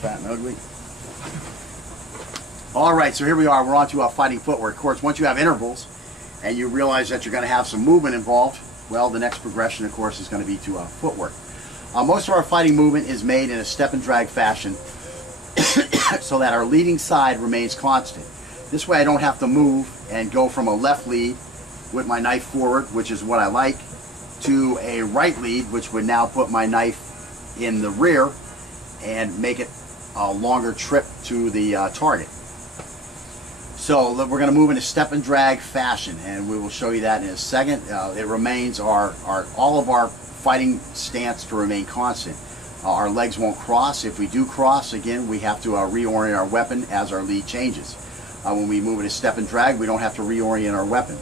fat and ugly. All right, so here we are. We're on to fighting footwork. Of course, once you have intervals and you realize that you're going to have some movement involved, well, the next progression, of course, is going to be to footwork. Most of our fighting movement is made in a step and drag fashion so that our leading side remains constant. This way I don't have to move and go from a left lead with my knife forward, which is what I like, to a right lead, which would now put my knife in the rear and make it a longer trip to the target. So we're going to move in a step and drag fashion, and we will show you that in a second. It remains all of our fighting stance to remain constant. Our legs won't cross. If we do cross, again, we have to reorient our weapon as our lead changes. When we move in a step and drag, we don't have to reorient our weapon.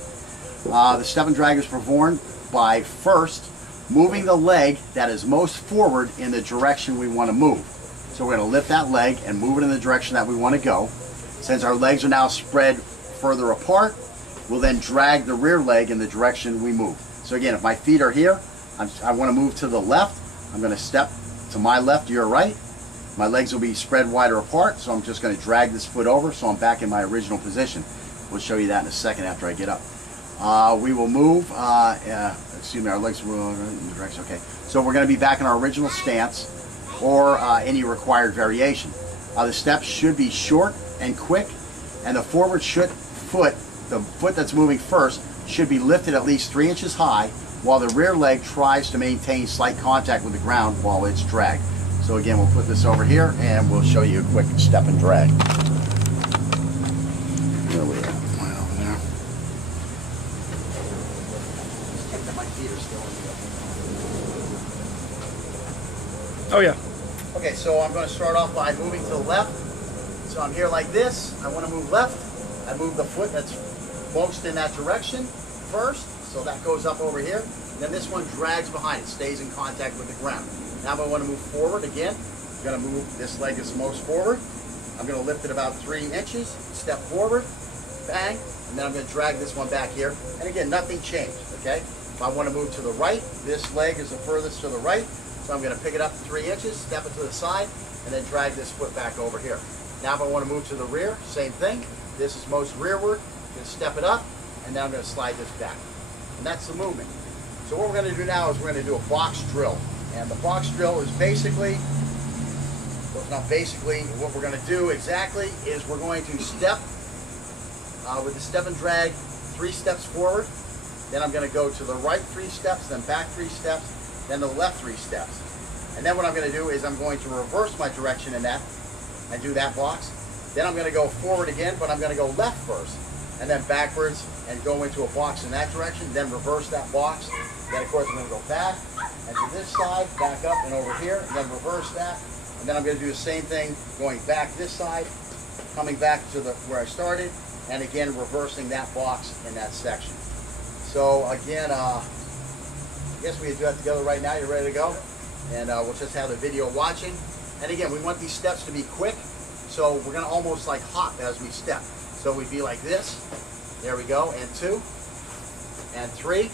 The step and drag is performed by first moving the leg that is most forward in the direction we want to move. So we're going to lift that leg and move it in the direction that we want to go. Since our legs are now spread further apart, we'll then drag the rear leg in the direction we move. So again, if my feet are here, I want to move to the left. I'm going to step to my left, your right. My legs will be spread wider apart, so I'm just going to drag this foot over so I'm back in my original position. We'll show you that in a second after I get up. We will move, excuse me, our legs will in the direction, okay. So we're going to be back in our original stance or any required variation. The steps should be short and quick, and the forward foot, the foot that's moving first, should be lifted at least 3 inches high while the rear leg tries to maintain slight contact with the ground while it's dragged. So again, we'll put this over here and we'll show you a quick step and drag. There we go. Over there. My feet are still in the Oh yeah. Okay, so I'm going to start off by moving to the left. So I'm here like this. I want to move left. I move the foot that's most in that direction first. So that goes up over here. And then this one drags behind it, stays in contact with the ground. Now I want to move forward again. I'm going to move this leg is most forward. I'm going to lift it about 3 inches, step forward, bang, and then I'm going to drag this one back here. And again, nothing changed, okay? If I want to move to the right, this leg is the furthest to the right. So I'm going to pick it up 3 inches, step it to the side, and then drag this foot back over here. Now if I want to move to the rear, same thing. This is most rearward. I'm going to step it up, and then I'm going to slide this back. And that's the movement. So what we're going to do now is we're going to do a box drill. And the box drill is basically, well, not basically, what we're going to do exactly is we're going to step with the step and drag 3 steps forward. Then I'm going to go to the right 3 steps, then back 3 steps, then the left 3 steps. And then what I'm going to do is I'm going to reverse my direction in that and do that box. Then I'm going to go forward again, but I'm going to go left first, and then backwards and go into a box in that direction, then reverse that box. Then of course I'm going to go back and to this side, back up and over here, and then reverse that. And then I'm going to do the same thing, going back this side, coming back to where I started, and again reversing that box in that section. So again, I guess we can do that together right now. You're ready to go? And we'll just have the video watching. And again, we want these steps to be quick, so we're going to almost like hop as we step. So we'd be like this. There we go. And 2, and 3,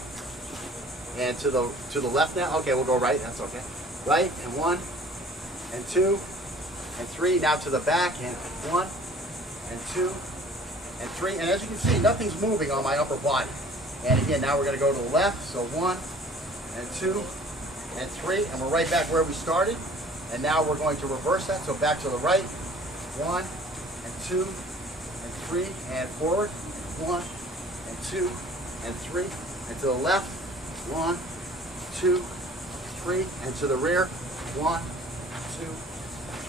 and to the left now. Okay, we'll go right. That's okay. Right, and 1, and 2, and 3. Now to the back, and 1, and 2, and 3. And as you can see, nothing's moving on my upper body. And again, now we're going to go to the left. So 1, and 2, and 3, and we're right back where we started. And now we're going to reverse that. So back to the right. 1, and 2, and 3, and forward. 1, and 2, and 3, and to the left. 1, 2, 3, and to the rear. 1, 2,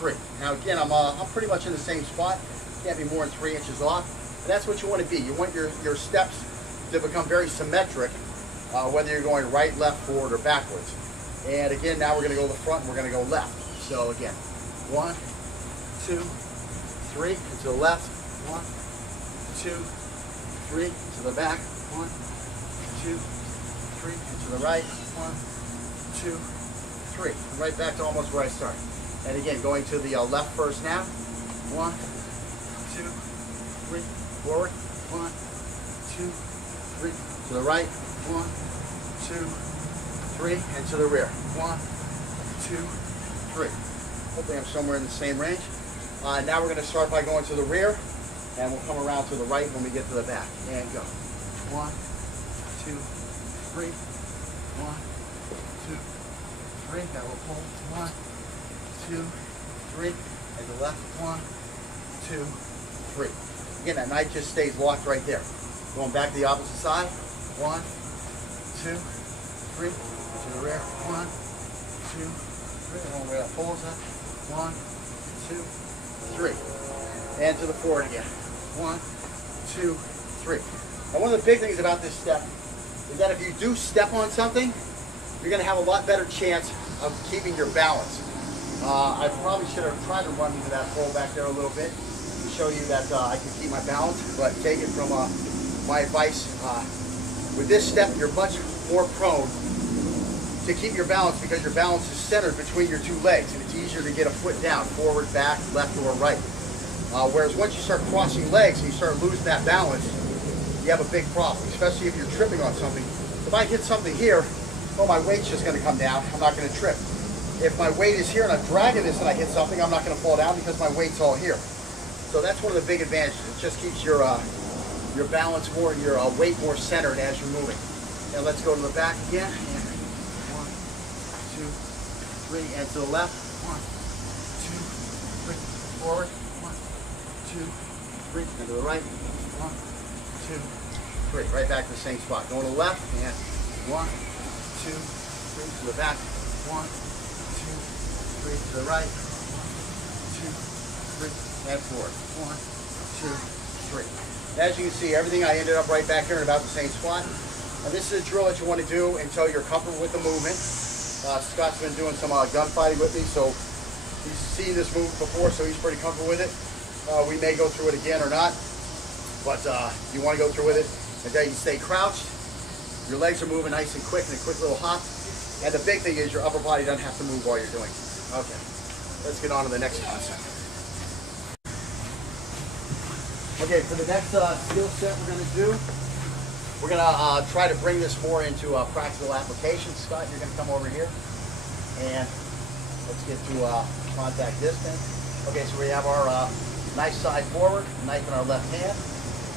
3. Now again, I'm pretty much in the same spot. Can't be more than 3 inches off. And that's what you want to be. You want your steps to become very symmetric, whether you're going right, left, forward, or backwards. And again, now we're going to go to the front and we're going to go left. So again, 1, 2, 3, and to the left. 1, 2, 3, to the back. 1, 2, 3, and to the right. 1, 2, 3. And right back to almost where I started. And again, going to the left first now. 1, 2, 3, forward. 1, 2, 3, to the right. 1, 2, 3, and to the rear. 1, 2, 3. Hopefully I'm somewhere in the same range. Now we're going to start by going to the rear, and we'll come around to the right when we get to the back. And go. 1, 2, 3. 1, 2, 3. Now we'll pull. 1, 2, 3. And the left. 1, 2, 3. Again, that knife just stays locked right there. Going back to the opposite side. 1, 2, 3. To the rear. 1, 2, 3. And where that pulls at. 1, 2, 3. And to the forward again. 1, 2, 3. Now, one of the big things about this step is that if you do step on something, you're going to have a lot better chance of keeping your balance. I probably should have tried to run into that pole back there a little bit to show you that I can keep my balance, but take it from my advice. With this step, you're much more prone to keep your balance because your balance is centered between your two legs, and it's easier to get a foot down, forward, back, left, or right. Whereas once you start crossing legs and you start losing that balance, you have a big problem, especially if you're tripping on something. If I hit something here, well, my weight's just going to come down. I'm not going to trip. If my weight is here and I'm dragging this and I hit something, I'm not going to fall down because my weight's all here. So that's one of the big advantages. It just keeps your balance more and your weight more centered as you're moving. Now let's go to the back again. 1, 2, 3, and to the left. 1, 2, 3. Forward. 1, 2, 3. And to the right. 1, 2, 3. Right back to the same spot. Going to the left. And 1, 2, 3. To the back. 1, 2, 3. To the right. 1, 2, 3. And forward. 1, 2, 3. As you can see, everything I ended up right back here in about the same spot. And this is a drill that you want to do until you're comfortable with the movement. Scott's been doing some gunfighting with me, so he's seen this move before, so he's pretty comfortable with it. We may go through it again or not, but you want to go through with it. And then you stay crouched. Your legs are moving nice and quick in a quick little hop. And the big thing is your upper body doesn't have to move while you're doing it. Okay, let's get on to the next concept. Okay, for the next skill set we're going to do, we're going to try to bring this more into practical application. Scott, you're going to come over here, and let's get to contact distance. Okay, so we have our knife side forward, knife in our left hand,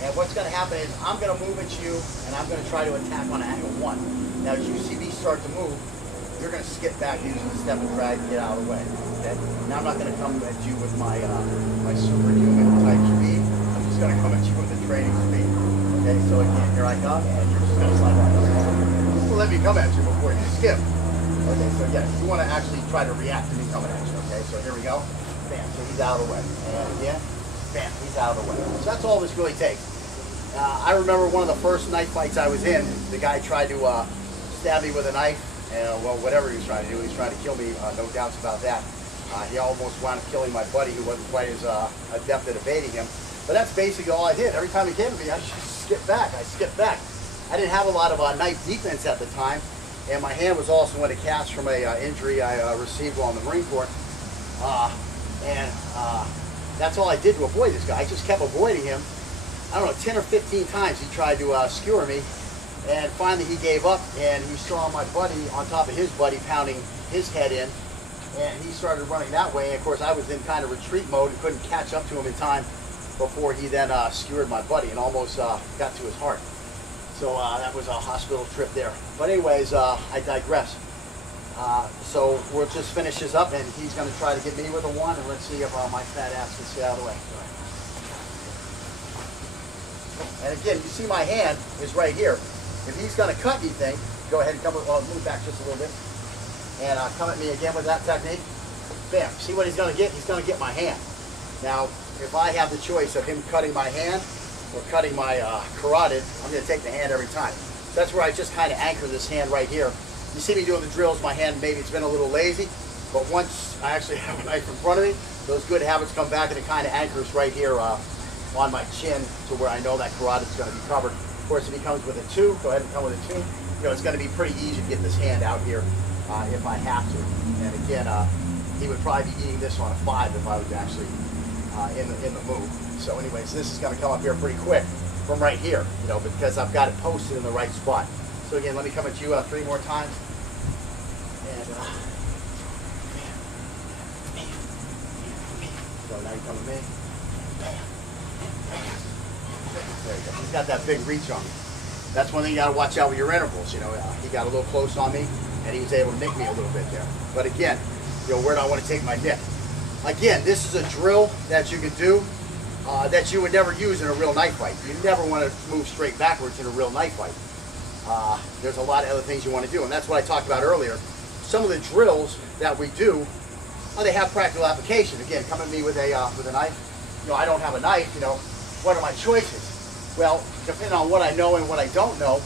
and what's going to happen is I'm going to move at you, and I'm going to try to attack on angle 1. Now, as you see me start to move, you're going to skip back using the step and drag to get out of the way. Okay? Now I'm not going to come at you with my my superhuman type speed. I'm just going to come at you with the training speed. Okay, so again, here I come, and you're just going to slide on. Just let me come at you before you skip. Okay, so yes, you want to actually try to react to me coming at you. Okay, so here we go. Bam, so he's out of the way. And again, bam, he's out of the way. So that's all this really takes. I remember one of the first knife fights I was in, the guy tried to stab me with a knife, and well, whatever he was trying to do, he was trying to kill me, no doubts about that. He almost wound up killing my buddy who wasn't quite as adept at evading him. But that's basically all I did. Every time he came to me, I just skipped back. I skipped back. I didn't have a lot of knife defense at the time, and my hand was also in a cast from a injury I received while in the Marine Corps. That's all I did to avoid this guy. I just kept avoiding him. I don't know, 10 or 15 times he tried to skewer me, and finally he gave up, and he saw my buddy on top of his buddy pounding his head in, and he started running that way. And of course I was in kind of retreat mode and couldn't catch up to him in time before he then skewered my buddy and almost got to his heart. So that was a hospital trip there. But anyways, I digress. So we'll just finish this up, and he's going to try to get me with a 1, and let's see if my fat ass can stay out of the way. And again, you see my hand is right here. If he's going to cut anything, go ahead and move back just a little bit. And come at me again with that technique. Bam. See what he's going to get? He's going to get my hand. Now, if I have the choice of him cutting my hand or cutting my carotid, I'm going to take the hand every time. So that's where I just kind of anchor this hand right here. You see me doing the drills, my hand maybe it's been a little lazy, but once I actually have a knife in front of me, those good habits come back, and it kind of anchors right here on my chin to where I know that carotid is going to be covered. Of course, if he comes with a 2, go ahead and come with a 2. You know, it's going to be pretty easy to get this hand out here if I have to. And again, he would probably be eating this on a 5 if I was actually in the move. So anyways, this is going to come up here pretty quick from right here, you know, because I've got it posted in the right spot. So again, let me come at you 3 more times. And now you come to me. There you go. He's got that big reach on me. That's one thing you got to watch out with your intervals. You know, he got a little close on me, and he was able to nick me a little bit there. But again, you know, where do I want to take my nick? Again, this is a drill that you can do that you would never use in a real knife fight. You never want to move straight backwards in a real knife fight. There's a lot of other things you want to do, and that's what I talked about earlier. Some of the drills that we do, they have practical application. Again, come at me with a knife. You know, I don't have a knife. You know, what are my choices? Well, depending on what I know and what I don't know,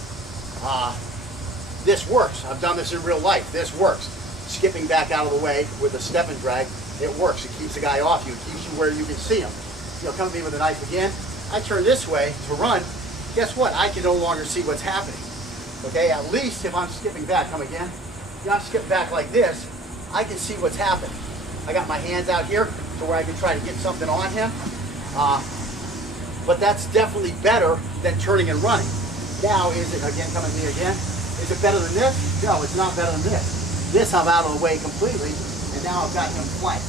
this works. I've done this in real life. This works. Skipping back out of the way with a step and drag, it works. It keeps the guy off you. It keeps you where you can see him. You know, come at me with a knife again. I turn this way to run. Guess what? I can no longer see what's happening. Okay, at least if I'm skipping back, come again. If I'm skipping back like this, I can see what's happening. I got my hands out here to where I can try to get something on him. But that's definitely better than turning and running. Now, is it, again, come at me again, is it better than this? No, it's not better than this. This I'm out of the way completely, and now I've got him flanked.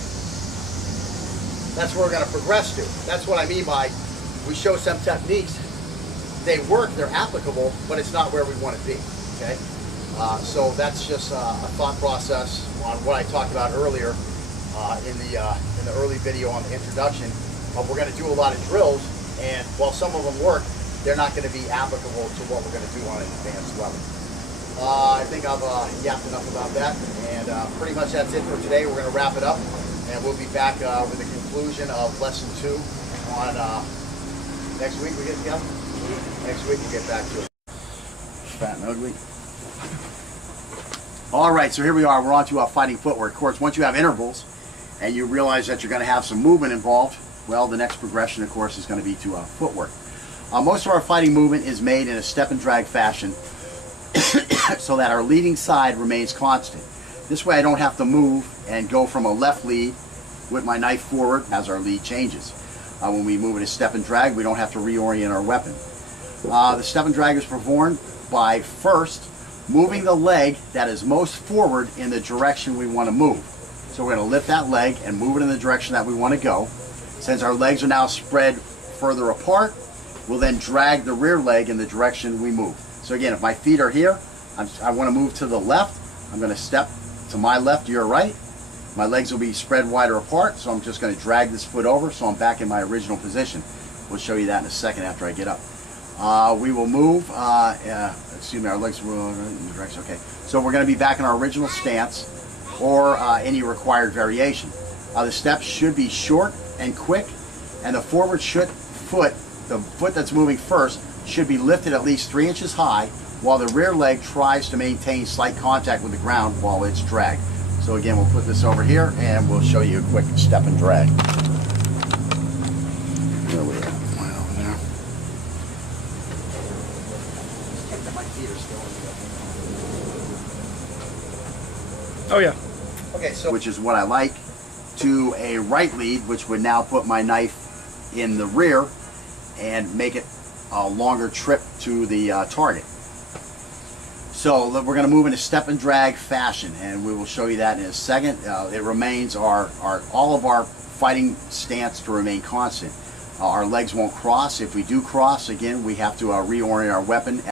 That's where we're going to progress to. That's what I mean by we show some techniques. They work, they're applicable, but it's not where we want to be, okay? So that's just a thought process on what I talked about earlier in the early video on the introduction. We're going to do a lot of drills, and while some of them work, they're not going to be applicable to what we're going to do on an advanced level. I think I've yapped enough about that, and pretty much that's it for today. We're going to wrap it up, and we'll be back with the conclusion of lesson 2 on next week. We get together? Next week we'll get back to it. Fat and ugly. All right, so here we are. We're on to fighting footwork. Of course, once you have intervals and you realize that you're going to have some movement involved, well, the next progression, of course, is going to be to footwork. Most of our fighting movement is made in a step and drag fashion so that our leading side remains constant. This way I don't have to move and go from a left lead with my knife forward as our lead changes. When we move in a step and drag, we don't have to reorient our weapon. The step and drag is performed by first moving the leg that is most forward in the direction we want to move. So we're going to lift that leg and move it in the direction that we want to go. Since our legs are now spread further apart, we'll then drag the rear leg in the direction we move. So again, if my feet are here, I want to move to the left. I'm going to step to my left, your right. My legs will be spread wider apart, so I'm just going to drag this foot over so I'm back in my original position. We'll show you that in a second after I get up. We will move, excuse me, our legs will in the direction, okay. So we're going to be back in our original stance or any required variation. The steps should be short and quick, and the forward foot, the foot that's moving first, should be lifted at least 3 inches high while the rear leg tries to maintain slight contact with the ground while it's dragged. So again, we'll put this over here and we'll show you a quick step and drag. There we are. Right over there. My feet are still in the... Oh yeah. Okay, so which is what I like, to a right lead, which would now put my knife in the rear and make it a longer trip to the target. So we're going to move in a step and drag fashion, and we will show you that in a second. It remains all of our fighting stance to remain constant. Our legs won't cross. If we do cross, again, we have to reorient our weapon.